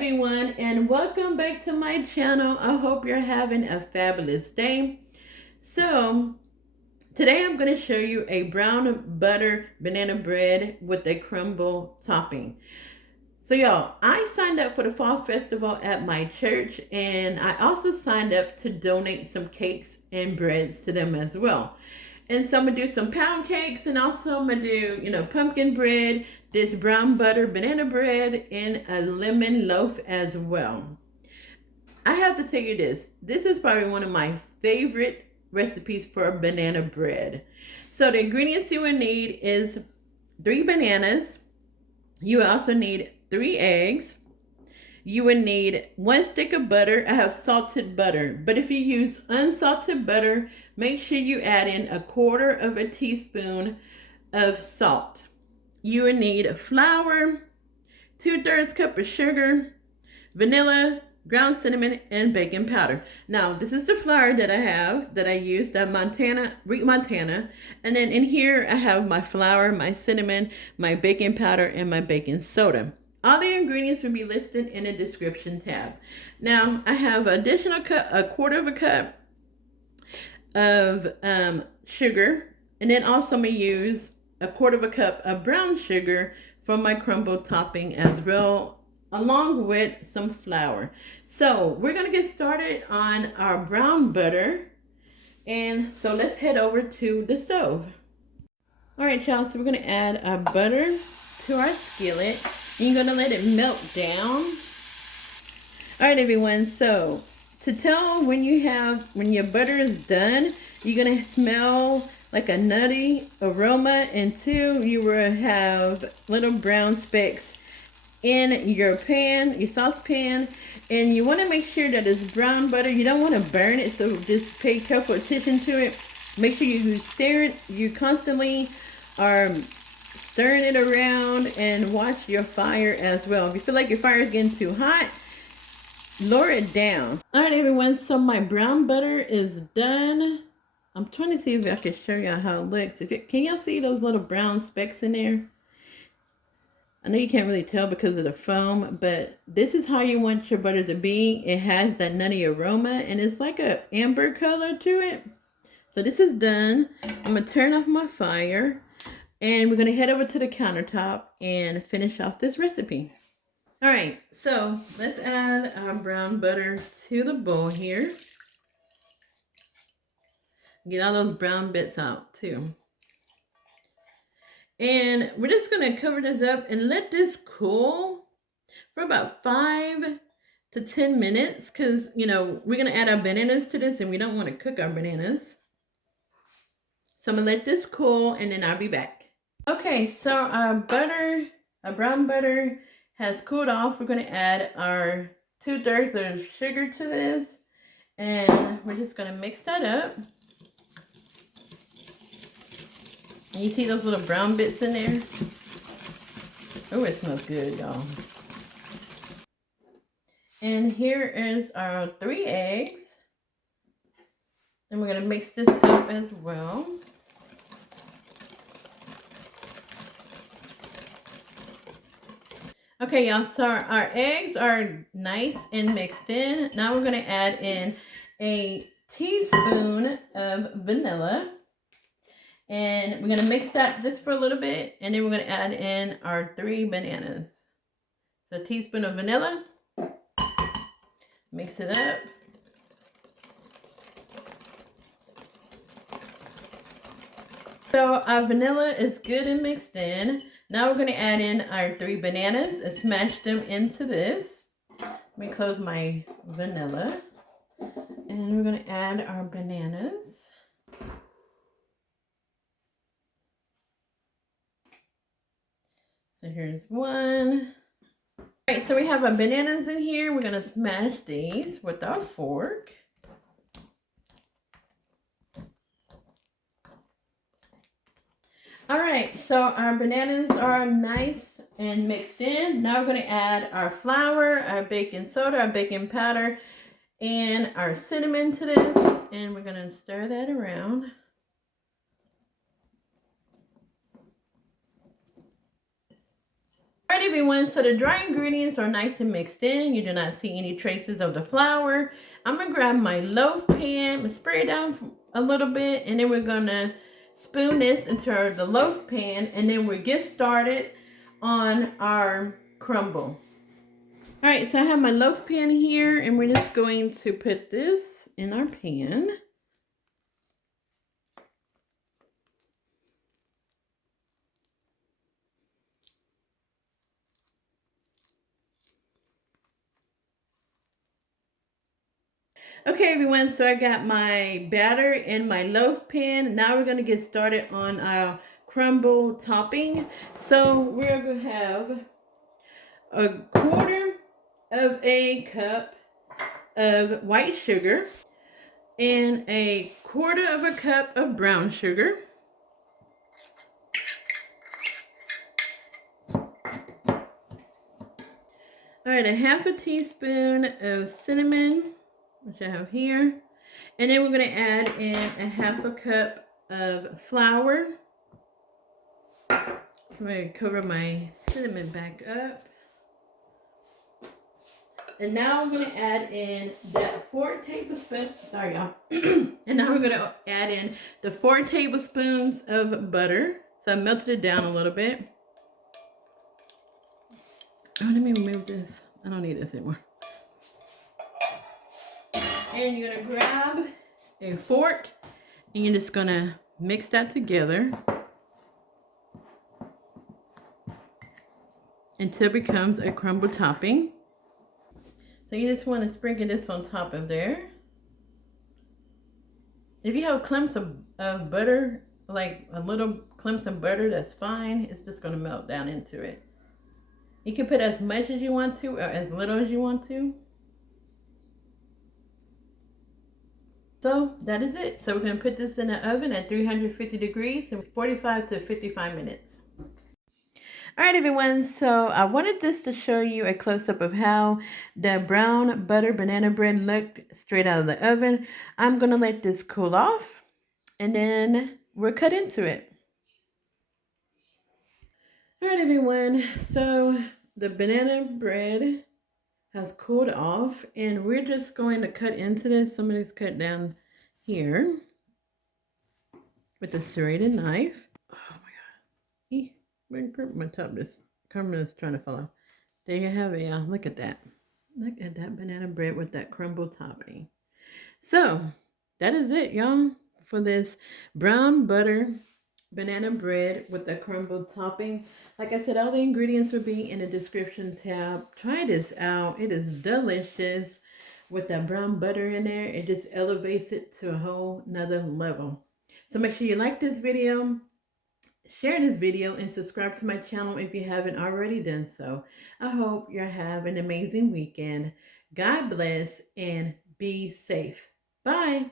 everyone, and welcome back to my channel. I hope you're having a fabulous day. So today I'm going to show you a brown butter banana bread with a crumble topping. So y'all, I signed up for the fall festival at my church, and I also signed up to donate some cakes and breads to them as well. And so I'm gonna do some pound cakes, and also I'm gonna do, pumpkin bread, this brown butter banana bread, and a lemon loaf as well. I have to tell you this is probably one of my favorite recipes for banana bread. So the ingredients you will need is 3 bananas. You also need 3 eggs. You would need 1 stick of butter. I have salted butter, but if you use unsalted butter, make sure you add in 1/4 teaspoon of salt. You would need flour, 2/3 cup of sugar, vanilla, ground cinnamon, and baking powder. Now, this is the flour that I have that I used at Montana. And then in here, I have my flour, my cinnamon, my baking powder, and my baking soda. All the ingredients will be listed in the description tab. Now, I have additional 1/4 cup of sugar. And then also I'm going to use 1/4 cup of brown sugar for my crumble topping as well, along with some flour. So we're going to get started on our brown butter. And so let's head over to the stove. All right, y'all, so we're going to add our butter to our skillet. You're going to let it melt down. All right, everyone, so to tell when your butter is done, you're going to smell like a nutty aroma, and 2, you will have little brown specks in your pan, your saucepan, and you want to make sure that it's brown butter. You don't want to burn it, so just pay careful attention to it. Make sure you stir it. You constantly are stirring it around, and watch your fire as well. If you feel like your fire is getting too hot, lower it down. All right, everyone, so my brown butter is done. I'm trying to see if I can show y'all how it looks. Can y'all see those little brown specks in there? I know you can't really tell because of the foam, but this is how you want your butter to be. It has that nutty aroma, and it's like an amber color to it. So this is done. I'm going to turn off my fire, and we're going to head over to the countertop and finish off this recipe. All right, so let's add our brown butter to the bowl here. Get all those brown bits out too. And we're just going to cover this up and let this cool for about 5 to 10 minutes, because, we're going to add our bananas to this, and we don't want to cook our bananas. So I'm going to let this cool, and then I'll be back. Okay, so our brown butter has cooled off. We're going to add our 2/3 of sugar to this, and we're just going to mix that up. And you see those little brown bits in there? Oh, it smells good, y'all. And here is our 3 eggs. And we're going to mix this up as well. Okay, y'all, so our eggs are nice and mixed in. Now we're going to add in a teaspoon of vanilla. And we're going to mix that just for a little bit, and then we're going to add in our 3 bananas. So a teaspoon of vanilla. Mix it up. So our vanilla is good and mixed in. Now we're going to add in our 3 bananas and smash them into this. Let me close my vanilla. And we're going to add our bananas. So here's 1. All right, so we have our bananas in here. We're going to smash these with our fork. All right, so our bananas are nice and mixed in. Now we're going to add our flour, our baking soda, our baking powder, and our cinnamon to this. And we're going to stir that around. right, everyone, so the dry ingredients are nice and mixed in. You do not see any traces of the flour. I'm going to grab my loaf pan, spray it down a little bit, and then we're going to spoon this into the loaf pan, and then we'll get started on our crumble. All right, so I have my loaf pan here, and we're just going to put this in our pan. Okay, everyone, so I got my batter in my loaf pan. Now we're going to get started on our crumble topping. So we're going to have a quarter of a cup of white sugar and a quarter of a cup of brown sugar. All right, a half a teaspoon of cinnamon, which I have here. And then we're going to add in a half a cup of flour. So I'm going to cover my cinnamon back up. And now I'm going to add in that 4 tablespoons, sorry y'all. And now we're going to add in the 4 tablespoons of butter. So I melted it down a little bit. Oh, let me remove this. I don't need this anymore. And you're going to grab a fork and you're just going to mix that together until it becomes a crumble topping. So you just want to sprinkle this on top of there. If you have clumps of butter, like a little clumps of butter, that's fine. It's just going to melt down into it. You can put as much as you want to or as little as you want to. So that is it. So we're going to put this in the oven at 350 degrees in 45 to 55 minutes. All right, everyone, so I wanted this to show you a close-up of how the brown butter banana bread looked straight out of the oven. I'm going to let this cool off, and then we'll cut into it. All right, everyone, so the banana bread has cooled off, and we're just going to cut into this. Somebody's cut down here with a serrated knife. Oh, my God. My top is camera is trying to fall off. There you have it, y'all. Look at that. Look at that banana bread with that crumble topping. So that is it, y'all, for this brown butter banana bread with the crumble topping. Like I said, all the ingredients will be in the description tab. Try this out. It is delicious with that brown butter in there. It just elevates it to a whole nother level. So make sure you like this video, share this video, and subscribe to my channel if you haven't already done so. I hope you're having an amazing weekend. God bless and be safe. Bye.